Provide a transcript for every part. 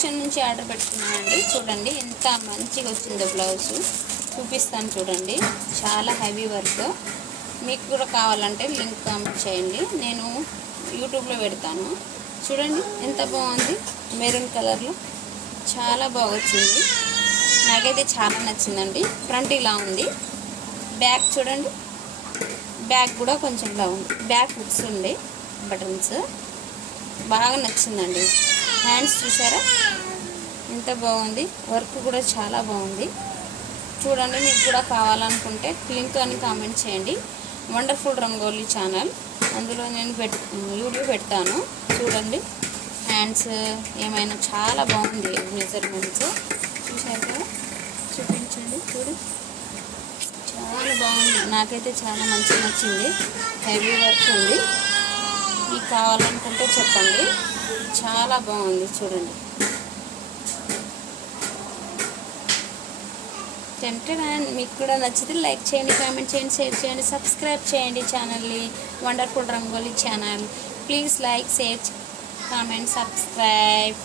మీషో నుంచి ఆర్డర్ పెట్టుకున్నానండి. చూడండి ఎంత మంచిగా వచ్చిందో బ్లౌజు. చూపిస్తాను చూడండి. చాలా హెవీ వర్క్. మీకు కూడా కావాలంటే లింక్ కామెంట్ చేయండి, నేను యూట్యూబ్లో పెడతాను. చూడండి ఎంత బాగుంది, మెరూన్ కలర్లో చాలా బాగా వచ్చింది. నాకైతే చాలా నచ్చిందండి. ఫ్రంట్ ఇలా ఉంది, బ్యాక్ చూడండి, బ్యాక్ కూడా కొంచెం ఇలా ఉంది. బ్యాక్ హుక్స్ ఉండే బటన్స్, బాగా నచ్చిందండి. హ్యాండ్స్ చూసారా ఎంత బాగుంది, వర్క్ కూడా చాలా బాగుంది. చూడండి, మీకు కూడా కావాలనుకుంటే లింక్ అని కామెంట్ చేయండి. వండర్ఫుల్ రంగోలీ ఛానల్, అందులో నేను వీడియో పెడతాను. చూడండి హ్యాండ్స్ ఏమైనా చాలా బాగుంది. మెజర్మెంట్స్ చూసారు కదా, చూపించండి. చూడు చాలా బాగుంది, నాకైతే చాలా మంచిగా నచ్చింది. హెవీ వర్క్ ఉంది. మీకు కావాలనుకుంటే చెప్పండి, చాలా బాగుంది. చూడండి టెంప్టెడ్. అండ్ మీకు కూడా నచ్చితే లైక్ చేయండి, కామెంట్ చేయండి, షేర్ చేయండి, సబ్స్క్రైబ్ చేయండి ఛానల్ని, wonderful rangoli channel. Please like, share, comment, subscribe.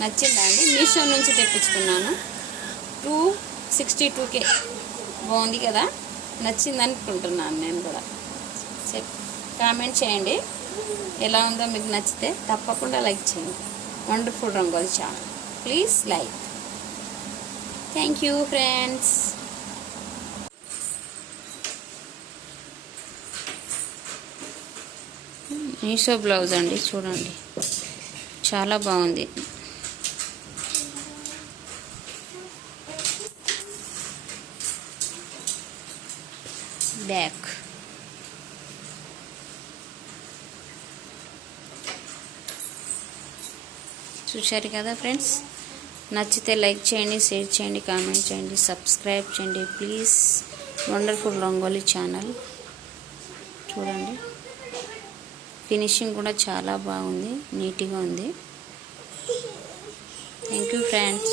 నచ్చిందా అండి? మీషో నుంచి తెప్పించుకున్నాను. 262K. బాగుంది కదా, నచ్చింది అనుకుంటున్నాను నేను కూడా. కామెంట్ చేయండి ఎలా ఉందో. మీకు నచ్చితే తప్పకుండా లైక్ చేయండి. Wonderful rangoli channel, please like. Thank you friends. Meesho blouse అండి, చూడండి చాలా బాగుంది. బ్యాక్ చూశారు కదా ఫ్రెండ్స్. నచ్చితే లైక్ చేయండి, షేర్ చేయండి, కామెంట్ చేయండి, సబ్స్క్రైబ్ చేయండి ప్లీజ్. Wonderful rangoli channel. చూడండి ఫినిషింగ్ కూడా చాలా బాగుంది, నీట్గా ఉంది. Thank you friends.